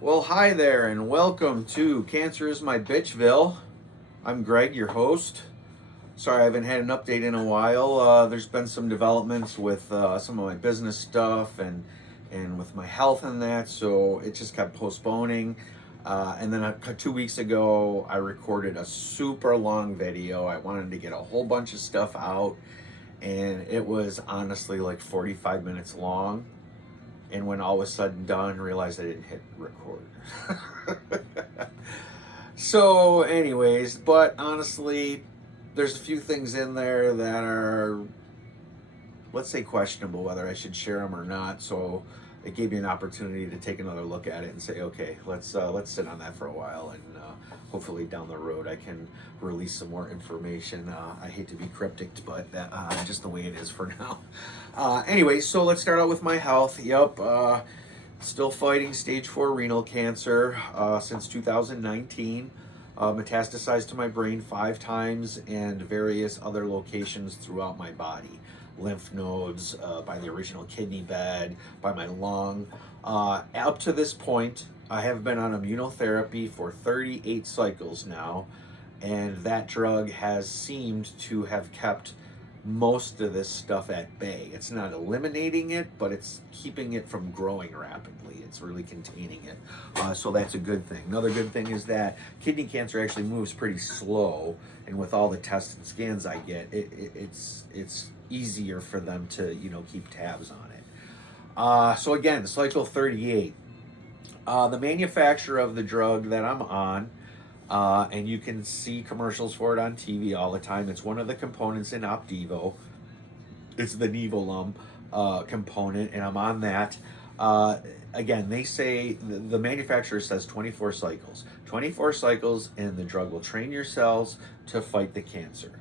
Well, hi there, and welcome to Cancer is My Bitchville. I'm Greg, your host. Sorry, I haven't had an update in a while. There's been some developments with some of my business stuff and with my health and that, so it just kept postponing. And then 2 weeks ago, I recorded a super long video. I wanted to get a whole bunch of stuff out, and it was honestly like 45 minutes long. And when all was said and done, realized I didn't hit record. So, anyways, but honestly, there's a few things in there that are, let's say, questionable whether I should share them or not. So, it gave me an opportunity to take another look at it and say, okay, let's sit on that for a while, and hopefully down the road I can release some more information. I hate to be cryptic, but that just the way it is for now. Anyway, so let's start out with my health. Yep. Still fighting stage 4 renal cancer since 2019. Metastasized to my brain 5 times and various other locations throughout my body. Lymph nodes, by the original kidney bed, by my lung. Up to this point, I have been on immunotherapy for 38 cycles now, and that drug has seemed to have kept most of this stuff at bay. It's not eliminating it, but it's keeping it from growing rapidly. It's really containing it. So that's a good thing. Another good thing is that kidney cancer actually moves pretty slow, and with all the tests and scans I get, it's easier for them to keep tabs on it. So again, cycle 38. The manufacturer of the drug that I'm on, and you can see commercials for it on TV all the time. It's one of the components in Opdivo. It's the Nivolum component, and I'm on that. Again, they say the manufacturer says 24 cycles. 24 cycles, and the drug will train your cells to fight the cancer.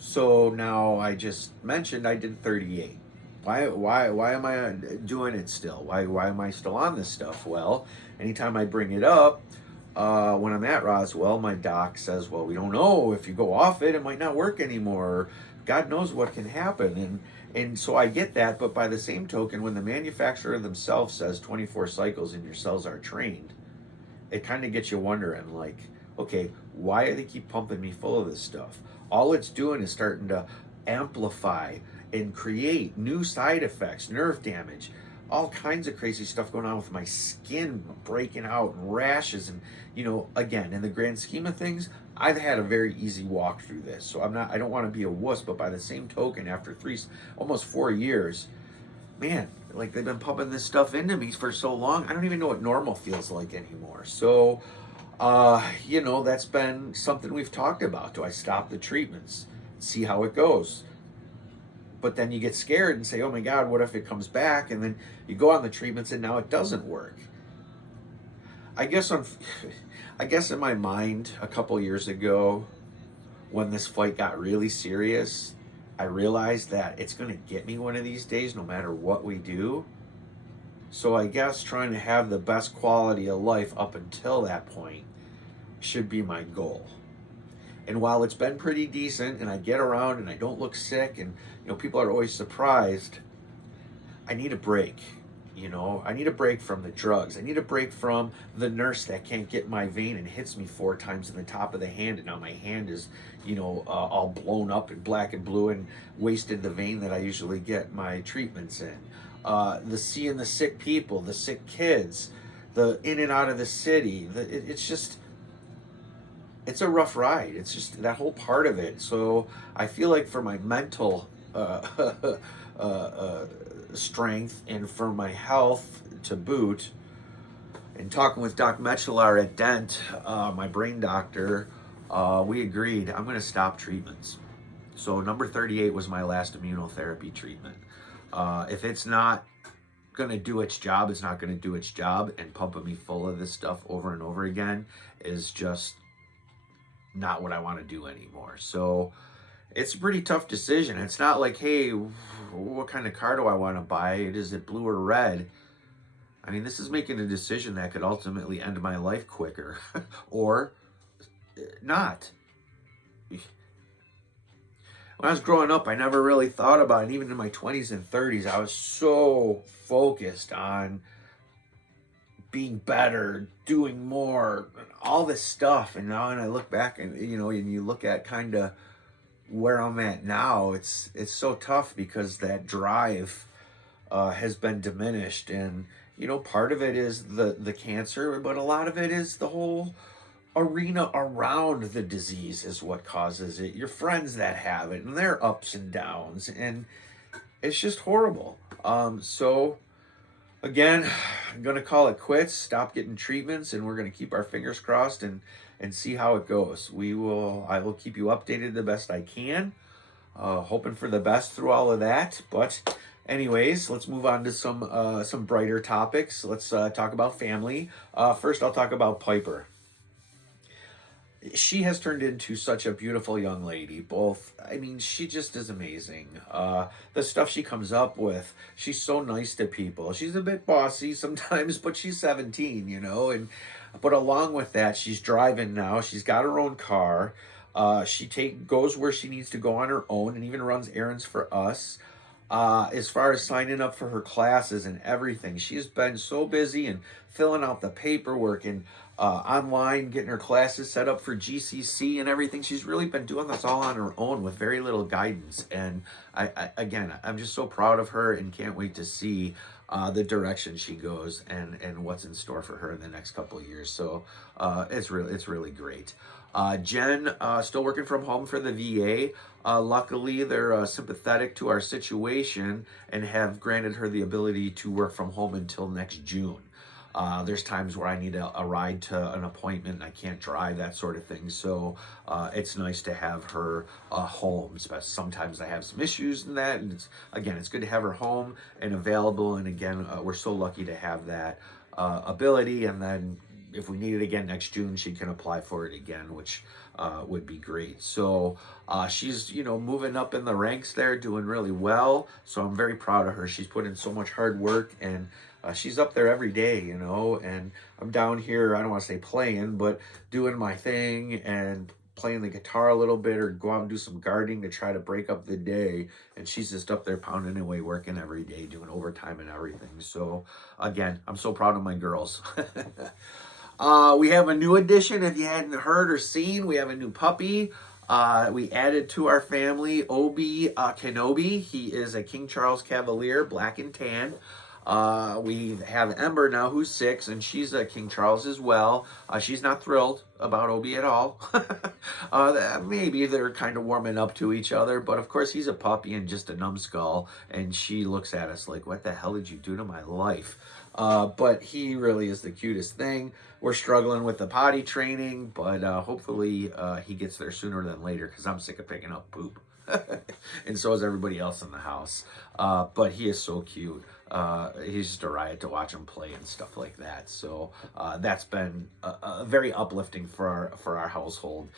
So now I just mentioned I did 38. Why am I doing it still? Why am I still on this stuff? Well, anytime I bring it up, when I'm at Roswell, my doc says, well, we don't know. If you go off it, it might not work anymore. God knows what can happen. And so I get that, but by the same token, when the manufacturer themselves says 24 cycles and your cells are trained, it kind of gets you wondering, like, okay, why do they keep pumping me full of this stuff? All it's doing is starting to amplify and create new side effects, nerve damage, all kinds of crazy stuff going on with my skin breaking out and rashes. And again, in the grand scheme of things, I've had a very easy walk through this, so I don't want to be a wuss, but by the same token, after almost 4 years, man, like, they've been pumping this stuff into me for so long, I don't even know what normal feels like anymore. So that's been something we've talked about. Do I stop the treatments, see how it goes? But then you get scared and say, oh my God, what if it comes back? And then you go on the treatments and now it doesn't work. I guess I guess in my mind, a couple years ago, when this fight got really serious, I realized that it's going to get me one of these days, no matter what we do. So I guess trying to have the best quality of life up until that point should be my goal. And while it's been pretty decent and I get around and I don't look sick, and people are always surprised, I need a break. I need a break from the drugs. I need a break from the nurse that can't get my vein and hits me 4 times in the top of the hand, and now my hand is all blown up and black and blue and wasted the vein that I usually get my treatments in. The seeing the sick people, the sick kids, the in and out of the city, it's just, it's a rough ride. It's just that whole part of it. So I feel like for my mental strength and for my health to boot, and talking with Doc Mechelar at Dent, my brain doctor, we agreed I'm going to stop treatments. So number 38 was my last immunotherapy treatment. If it's not going to do its job, it's not going to do its job, and pumping me full of this stuff over and over again is just not what I want to do anymore. So it's a pretty tough decision. It's not like, hey, what kind of car do I want to buy? Is it blue or red? I mean, this is making a decision that could ultimately end my life quicker or not. When I was growing up, I never really thought about it. Even in my 20s and 30s, I was so focused on being better, doing more, all this stuff. And now when I look back and, and you look at kind of where I'm at now, it's so tough because that drive has been diminished. And, part of it is the cancer, but a lot of it is the whole arena around the disease is what causes it. Your friends that have it and their ups and downs. And it's just horrible. So again, I'm gonna call it quits. Stop getting treatments, and we're gonna keep our fingers crossed and see how it goes. I will keep you updated the best I can. Hoping for the best through all of that. But anyways, let's move on to some brighter topics. Let's talk about family. First, I'll talk about Piper. She has turned into such a beautiful young lady. She just is amazing. The stuff she comes up with, she's so nice to people. She's a bit bossy sometimes, but she's 17, but along with that, she's driving now. She's got her own car. She goes where she needs to go on her own and even runs errands for us. As far as signing up for her classes and everything, she's been so busy and filling out the paperwork and online, getting her classes set up for GCC and everything. She's really been doing this all on her own with very little guidance. And I'm just so proud of her and can't wait to see the direction she goes and what's in store for her in the next couple of years. So it's really great. Jen, still working from home for the VA. Luckily, they're sympathetic to our situation and have granted her the ability to work from home until next June. There's times where I need a ride to an appointment and I can't drive, that sort of thing. So it's nice to have her home. Sometimes I have some issues in that. And it's good to have her home and available. And again, we're so lucky to have that ability. And then if we need it again next June, she can apply for it again, which would be great. So she's, moving up in the ranks there, doing really well. So I'm very proud of her. She's put in so much hard work and she's up there every day, and I'm down here, I don't want to say playing, but doing my thing and playing the guitar a little bit or go out and do some gardening to try to break up the day. And she's just up there pounding away, working every day, doing overtime and everything. So again, I'm so proud of my girls. We have a new addition. If you hadn't heard or seen, we have a new puppy. We added to our family Obi Kenobi. He is a King Charles Cavalier, black and tan. We have Ember now, who's 6, and she's a King Charles as well. She's not thrilled about Obi at all. Maybe they're kind of warming up to each other, but of course he's a puppy and just a numbskull, and she looks at us like, what the hell did you do to my life? But he really is the cutest thing. We're struggling with the potty training, but hopefully he gets there sooner than later because I'm sick of picking up poop. And so is everybody else in the house. But he is so cute. He's just a riot to watch him play and stuff like that. So that's been very uplifting for our household.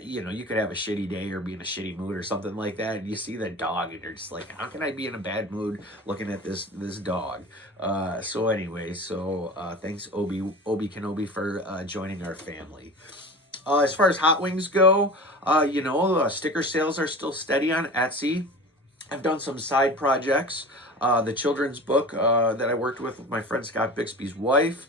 You could have a shitty day or be in a shitty mood or something like that, and you see that dog and you're just like, how can I be in a bad mood looking at this dog? So anyway, thanks Obi Kenobi for joining our family. As far as hot wings go, sticker sales are still steady on Etsy. I've done some side projects. The children's book that I worked with my friend Scott Bixby's wife.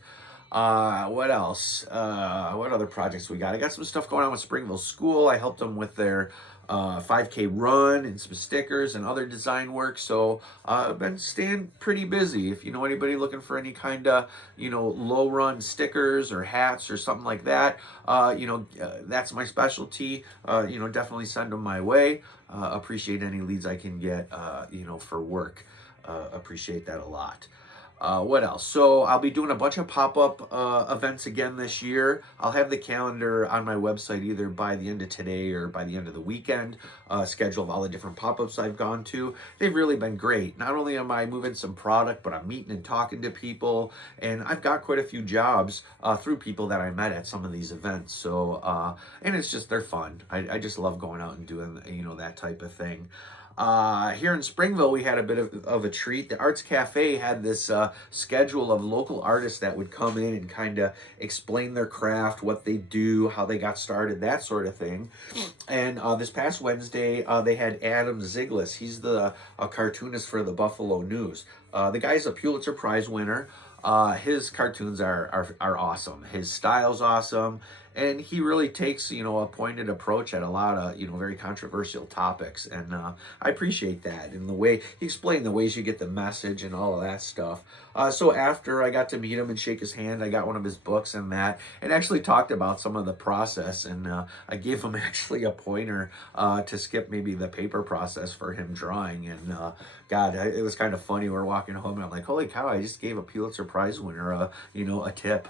What else? What other projects we got? I got some stuff going on with Springville School. I helped them with their 5K run and some stickers and other design work. So I've been staying pretty busy. If you know anybody looking for any kind of, low run stickers or hats or something like that, that's my specialty. Definitely send them my way. Appreciate any leads I can get, for work. Appreciate that a lot. What else? So I'll be doing a bunch of pop-up events again this year. I'll have the calendar on my website either by the end of today or by the end of the weekend, schedule of all the different pop-ups I've gone to. They've really been great. Not only am I moving some product, but I'm meeting and talking to people, and I've got quite a few jobs through people that I met at some of these events. So, and it's just, they're fun. I just love going out and doing, that type of thing. Here in Springville, we had a bit of a treat. The Arts Cafe had this schedule of local artists that would come in and kind of explain their craft, what they do, how they got started, that sort of thing. And this past Wednesday, they had Adam Ziglis. He's a cartoonist for the Buffalo News. The guy's a Pulitzer Prize winner. His cartoons are awesome. His style's awesome, and he really takes a pointed approach at a lot of very controversial topics, and I appreciate that. And the way he explained the ways you get the message and all of that stuff. So after I got to meet him and shake his hand, I got one of his books and actually talked about some of the process, and I gave him actually a pointer to skip maybe the paper process for him drawing. And God, it was kind of funny. We're walking home, and I'm like, "Holy cow! I just gave a Pulitzer Prize winner a tip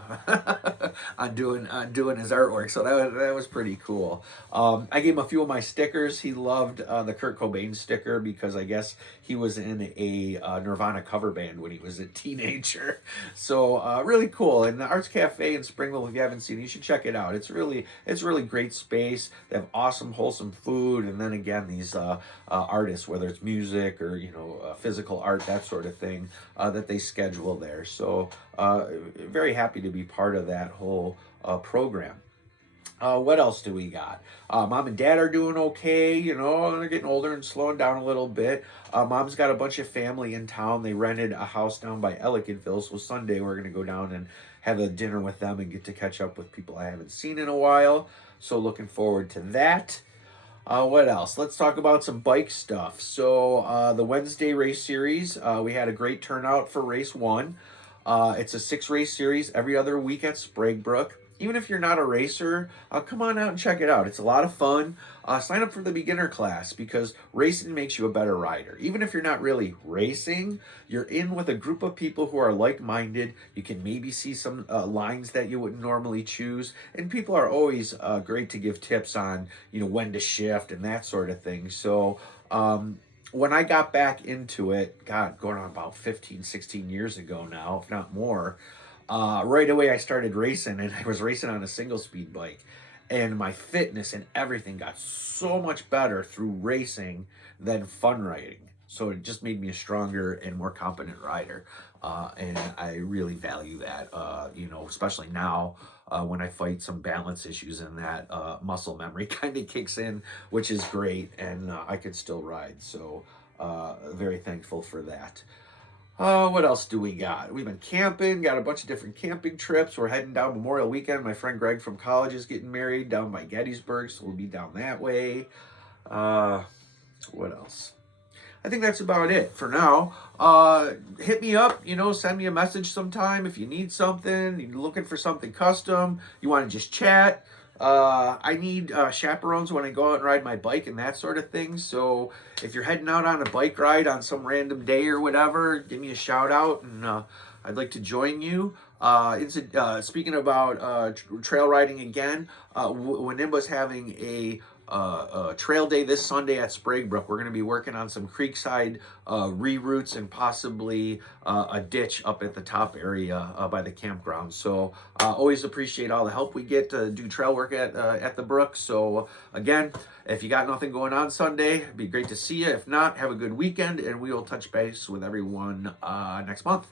on doing his artwork." So that was pretty cool. I gave him a few of my stickers. He loved the Kurt Cobain sticker because I guess he was in a Nirvana cover band when he was a teenager. So really cool. And the Arts Cafe in Springville, if you haven't seen it, you should check it out. It's really great space. They have awesome, wholesome food, and then again, these artists, whether it's music or physical art, that sort of thing, that they schedule there. So very happy to be part of that whole program. What else do we got? Mom and dad are doing okay. They're getting older and slowing down a little bit. Mom's got a bunch of family in town. They rented a house down by Ellicottville. So Sunday we're going to go down and have a dinner with them and get to catch up with people I haven't seen in a while. So looking forward to that. What else? Let's talk about some bike stuff. So the Wednesday race series, we had a great turnout for race 1. It's a 6-race series every other week at Spraguebrook. Even if you're not a racer, come on out and check it out. It's a lot of fun. Sign up for the beginner class because racing makes you a better rider. Even if you're not really racing, you're in with a group of people who are like-minded. You can maybe see some lines that you wouldn't normally choose. And people are always great to give tips on, when to shift and that sort of thing. So when I got back into it, God, going on about 15, 16 years ago now, if not more, right away I started racing, and I was racing on a single speed bike, and my fitness and everything got so much better through racing than fun riding. So it just made me a stronger and more competent rider. And I really value that, especially now when I fight some balance issues and that muscle memory kind of kicks in, which is great, and I could still ride. So very thankful for that. What else do we got? We've been camping, got a bunch of different camping trips. We're heading down Memorial Weekend. My friend Greg from college is getting married down by Gettysburg, so we'll be down that way. What else? I think that's about it for now. Hit me up, send me a message sometime if you need something, you're looking for something custom, you want to just chat. I need chaperones when I go out and ride my bike and that sort of thing. So if you're heading out on a bike ride on some random day or whatever, give me a shout out, and I'd like to join you. Speaking about trail riding again, Winimba's having a trail day this Sunday at Spraguebrook. We're going to be working on some creekside reroutes and possibly a ditch up at the top area by the campground. So always appreciate all the help we get to do trail work at the brook. So again, if you got nothing going on Sunday, it'd be great to see you. If not, have a good weekend, and we will touch base with everyone next month.